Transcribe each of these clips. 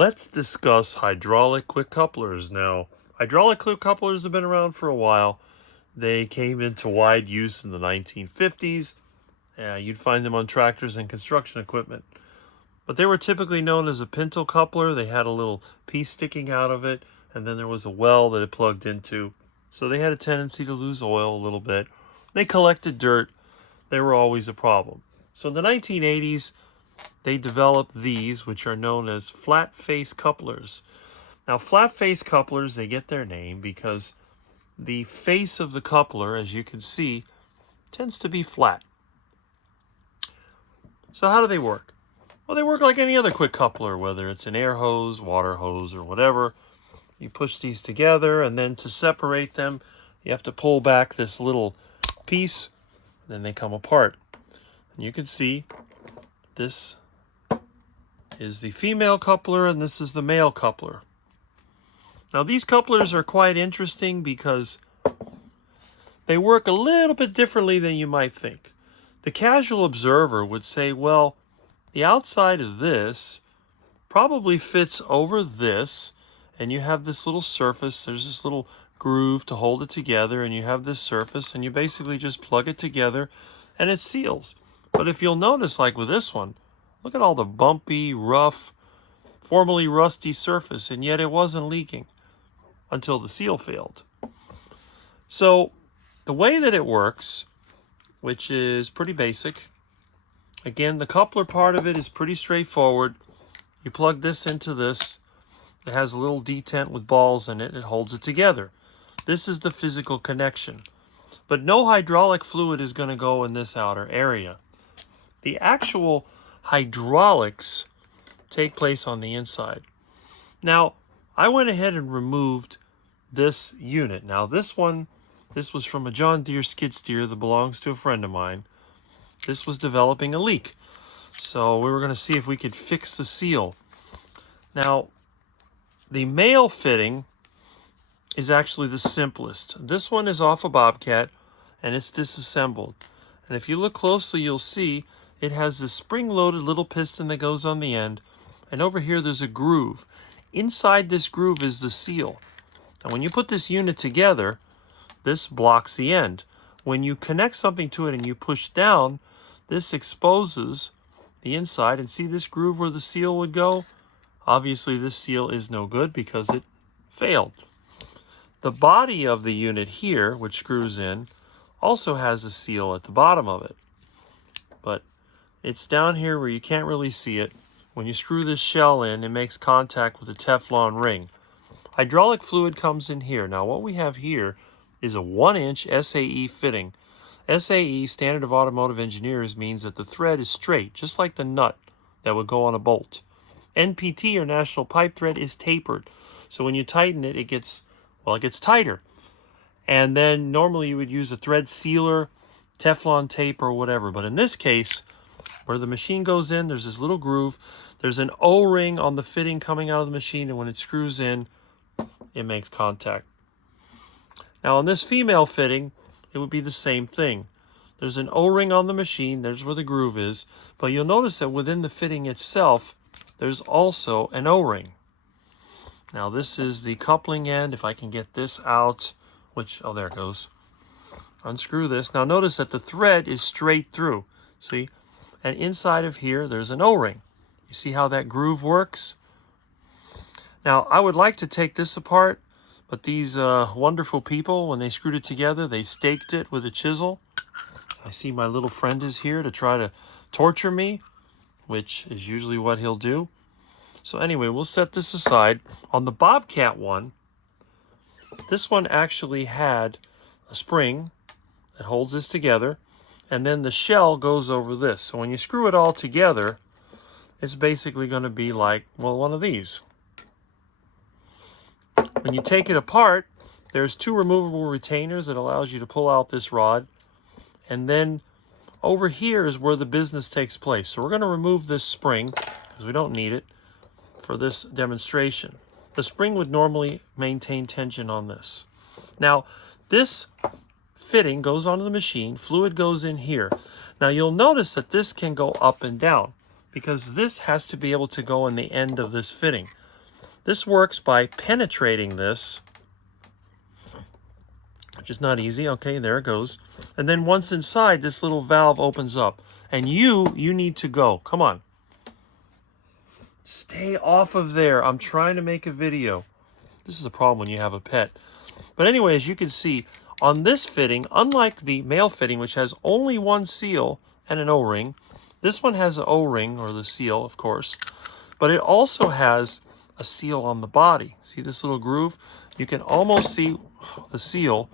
Let's discuss hydraulic quick couplers. Now, hydraulic quick couplers have been around for a while. They came into wide use in the 1950s. You'd find them on tractors and construction equipment. But they were typically known as a pintle coupler. They had a little piece sticking out of it, and then there was a well that it plugged into. So they had a tendency to lose oil a little bit. They collected dirt. They were always a problem. So in the 1980s, they developed these, which are known as flat face couplers. Now, flat face couplers, they get their name because the face of the coupler, as you can see, tends to be flat. So how do they work? Well, they work like any other quick coupler, whether it's an air hose, water hose, or whatever. You push these together, and then to separate them, you have to pull back this little piece, then they come apart. And you can see this is the female coupler, and this is the male coupler. Now, these couplers are quite interesting because they work a little bit differently than you might think. The casual observer would say, well, the outside of this probably fits over this, and you have this little surface. There's this little groove to hold it together, and you have this surface, and you basically just plug it together, and it seals. But if you'll notice, like with this one, look at all the bumpy, rough, formerly rusty surface, and yet it wasn't leaking until the seal failed. So the way that it works, which is pretty basic, again, the coupler part of it is pretty straightforward. You plug this into this. It has a little detent with balls in it. It holds it together. This is the physical connection. But no hydraulic fluid is going to go in this outer area. The actual hydraulics take place on the inside. Now, I went ahead and removed this unit. Now, this was from a John Deere skid steer that belongs to a friend of mine. This was developing a leak. So we were going to see if we could fix the seal. Now, the male fitting is actually the simplest. This one is off a Bobcat, and it's disassembled. And if you look closely, you'll see it has this spring-loaded little piston that goes on the end. And over here, there's a groove. Inside this groove is the seal. And when you put this unit together, this blocks the end. When you connect something to it and you push down, this exposes the inside. And see this groove where the seal would go? Obviously, this seal is no good because it failed. The body of the unit here, which screws in, also has a seal at the bottom of it. But it's down here where you can't really see it. When you screw this shell in, it makes contact with the Teflon ring. Hydraulic fluid comes in here. Now, what we have here is a 1-inch SAE fitting. SAE, Standard of Automotive Engineers, means that the thread is straight, just like the nut that would go on a bolt. NPT, or National Pipe Thread, is tapered. So when you tighten it, it gets tighter. And then normally you would use a thread sealer, Teflon tape, or whatever. But in this case, where the machine goes in, there's this little groove. There's an O-ring on the fitting coming out of the machine, and when it screws in, it makes contact. Now on this female fitting, it would be the same thing. There's an O-ring on the machine. There's where the groove is. But you'll notice that within the fitting itself, there's also an O-ring. Now this is the coupling end. If I can get this out, oh, there it goes. Unscrew this. Now notice that the thread is straight through. See? And inside of here, there's an O-ring. You see how that groove works? Now, I would like to take this apart, but these wonderful people, when they screwed it together, they staked it with a chisel. I see my little friend is here to try to torture me, which is usually what he'll do. So anyway, we'll set this aside. On the Bobcat one, this one actually had a spring that holds this together, and then the shell goes over this. So when you screw it all together, it's basically going to be like, well, one of these. When you take it apart, there's two removable retainers that allows you to pull out this rod. And then over here is where the business takes place. So we're going to remove this spring because we don't need it for this demonstration. The spring would normally maintain tension on this. Now, this fitting goes onto the machine. Fluid goes in here. Now, you'll notice that this can go up and down because this has to be able to go in the end of this fitting. This works by penetrating this, which is not easy. Okay, there it goes. And then once inside, this little valve opens up. And you need to go. Come on. Stay off of there. I'm trying to make a video. This is a problem when you have a pet. But anyway, as you can see, on this fitting, unlike the male fitting, which has only one seal and an O-ring, this one has an O-ring, or the seal, of course, but it also has a seal on the body. See this little groove? You can almost see the seal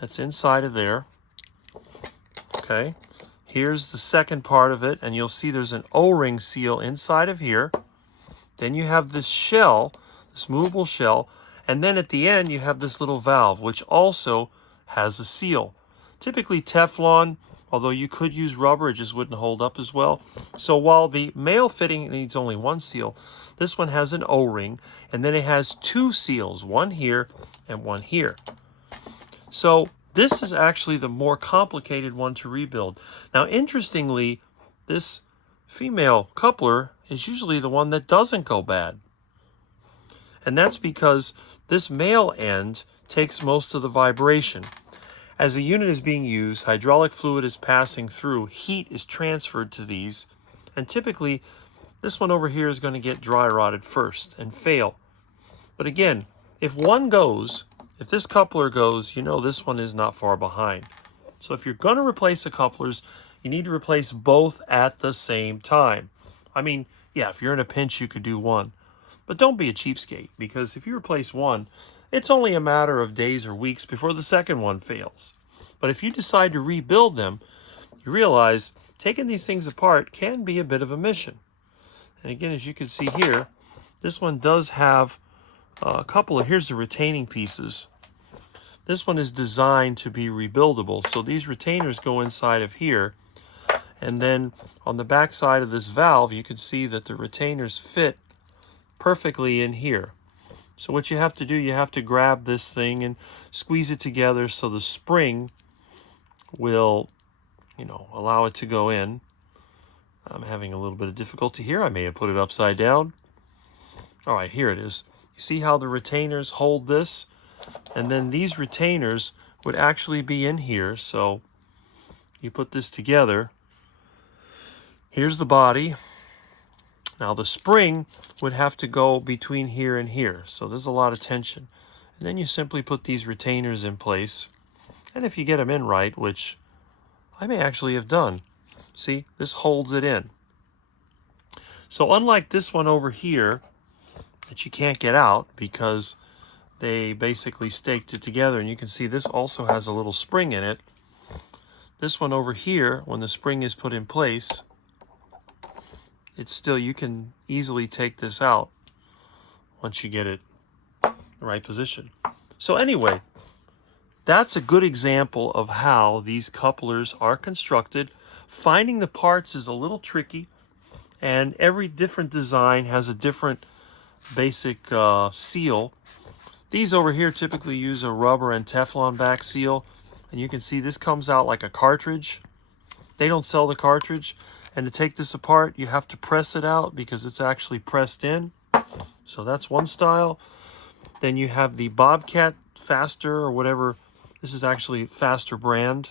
that's inside of there. Okay, here's the second part of it, and you'll see there's an O-ring seal inside of here. Then you have this shell, this movable shell, and then at the end you have this little valve, which also has a seal. Typically Teflon, although you could use rubber, it just wouldn't hold up as well. So while the male fitting needs only one seal, this one has an O-ring, and then it has two seals, one here and one here. So this is actually the more complicated one to rebuild. Now, interestingly, this female coupler is usually the one that doesn't go bad. And that's because this male end takes most of the vibration. As the unit is being used, hydraulic fluid is passing through, heat is transferred to these, and typically this one over here is going to get dry rotted first and fail. But again, if one goes, if this coupler goes, you know this one is not far behind. So if you're going to replace the couplers, you need to replace both at the same time. I mean, yeah, if you're in a pinch, you could do one. But don't be a cheapskate, because if you replace one, it's only a matter of days or weeks before the second one fails. But if you decide to rebuild them, you realize taking these things apart can be a bit of a mission. And again, as you can see here, this one does have a couple of, here's the retaining pieces. This one is designed to be rebuildable. So these retainers go inside of here. And then on the back side of this valve, you can see that the retainers fit perfectly in here. So what you have to do, you have to grab this thing and squeeze it together so the spring will, allow it to go in. I'm having a little bit of difficulty here. I may have put it upside down. All right, here it is. You see how the retainers hold this? And then these retainers would actually be in here. So you put this together. Here's the body. Now the spring would have to go between here and here. So there's a lot of tension. And then you simply put these retainers in place. And if you get them in right, which I may actually have done, see, this holds it in. So unlike this one over here that you can't get out because they basically staked it together, and you can see this also has a little spring in it. This one over here, when the spring is put in place, it's still, you can easily take this out once you get it in the right position. So anyway, that's a good example of how these couplers are constructed. Finding the parts is a little tricky, and every different design has a different basic seal. These over here typically use a rubber and Teflon back seal, and you can see this comes out like a cartridge. They don't sell the cartridge. And to take this apart, you have to press it out because it's actually pressed in. So that's one style. Then you have the Bobcat Faster or whatever. This is actually Faster brand.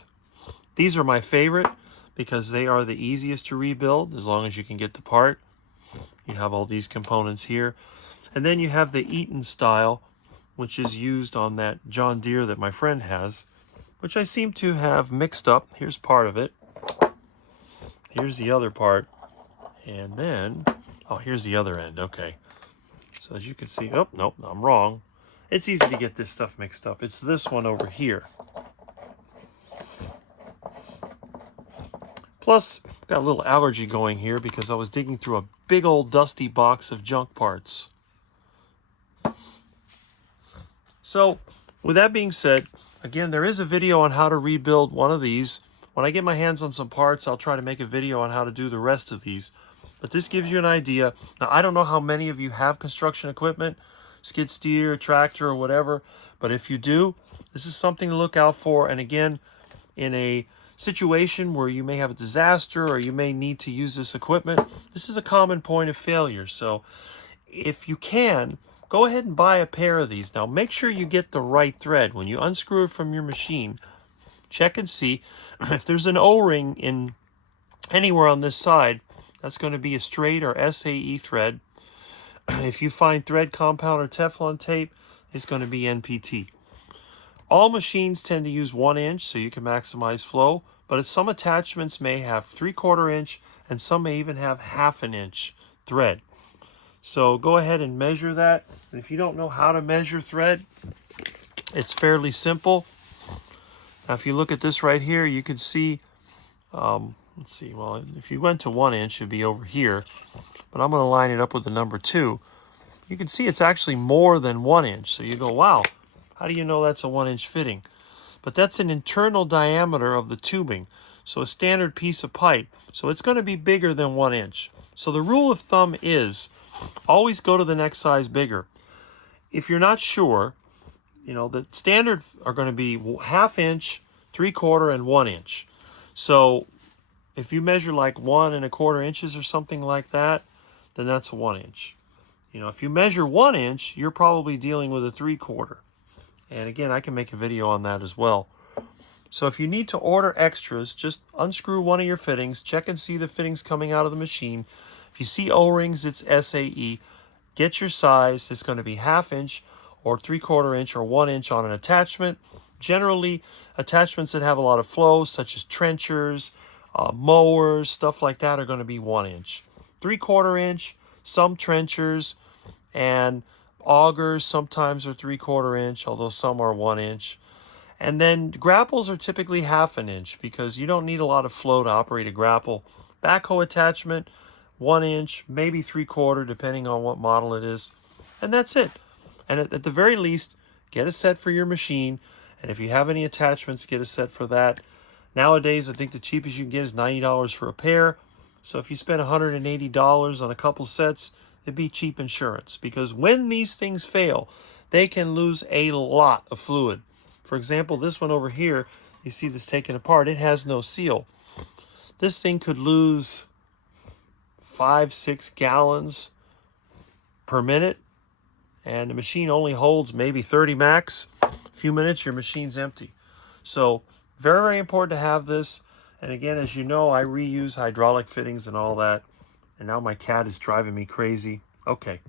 These are my favorite because they are the easiest to rebuild as long as you can get the part. You have all these components here. And then you have the Eaton style, which is used on that John Deere that my friend has, which I seem to have mixed up. Here's part of it. Here's the other part, and then, oh, here's the other end. Okay, so as you can see, oh, nope, I'm wrong. It's easy to get this stuff mixed up. It's this one over here. Plus, got a little allergy going here because I was digging through a big old dusty box of junk parts. So, with that being said, again, there is a video on how to rebuild one of these. When I get my hands on some parts, I'll try to make a video on how to do the rest of these. But this gives you an idea. Now, I don't know how many of you have construction equipment, skid steer, tractor, or whatever. But if you do, this is something to look out for. And again, in a situation where you may have a disaster or you may need to use this equipment, this is a common point of failure. So if you can, go ahead and buy a pair of these. Now make sure you get the right thread. When you unscrew it from your machine, check and see if there's an O-ring in anywhere on this side. That's going to be a straight or SAE thread. If you find thread compound or Teflon tape, it's going to be NPT. All machines tend to use 1 inch so you can maximize flow, but some attachments may have 3/4 inch and some may even have 1/2 inch thread. So go ahead and measure that. And if you don't know how to measure thread, it's fairly simple. Now if you look at this right here, you can see, let's see, well, if you went to 1 inch, it'd be over here. But I'm going to line it up with the number 2. You can see it's actually more than 1 inch. So you go, wow, how do you know that's a 1 inch fitting? But that's an internal diameter of the tubing. So a standard piece of pipe. So it's going to be bigger than 1 inch. So the rule of thumb is always go to the next size bigger. If you're not sure, you know, the standard are going to be 1/2 inch, 3/4, and 1 inch. So if you measure like 1 1/4 inches or something like that, then that's a 1 inch. You know, if you measure 1 inch, you're probably dealing with a 3/4. And again, I can make a video on that as well. So if you need to order extras, just unscrew one of your fittings, check and see the fittings coming out of the machine. If you see O-rings, it's SAE. Get your size. It's going to be 1/2 inch or 3/4 inch or 1 inch on an attachment. Generally, attachments that have a lot of flow, such as trenchers, mowers, stuff like that, are going to be 1 inch. 3/4 inch, some trenchers, and augers sometimes are 3/4 inch, although some are 1 inch. And then grapples are typically 1/2 inch because you don't need a lot of flow to operate a grapple. Backhoe attachment, 1 inch, maybe 3/4, depending on what model it is. And that's it. And at the very least, get a set for your machine. And if you have any attachments, get a set for that. Nowadays, I think the cheapest you can get is $90 for a pair. So if you spend $180 on a couple sets, it'd be cheap insurance. Because when these things fail, they can lose a lot of fluid. For example, this one over here, you see this taken apart, it has no seal. This thing could lose 5-6 gallons per minute, and the machine only holds maybe 30 max. A few minutes, your machine's empty. So very, very important to have this. And again, as you know, I reuse hydraulic fittings and all that. And now my cat is driving me crazy. Okay.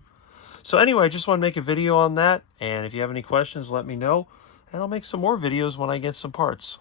So anyway, I just want to make a video on that. And if you have any questions, let me know. And I'll make some more videos when I get some parts.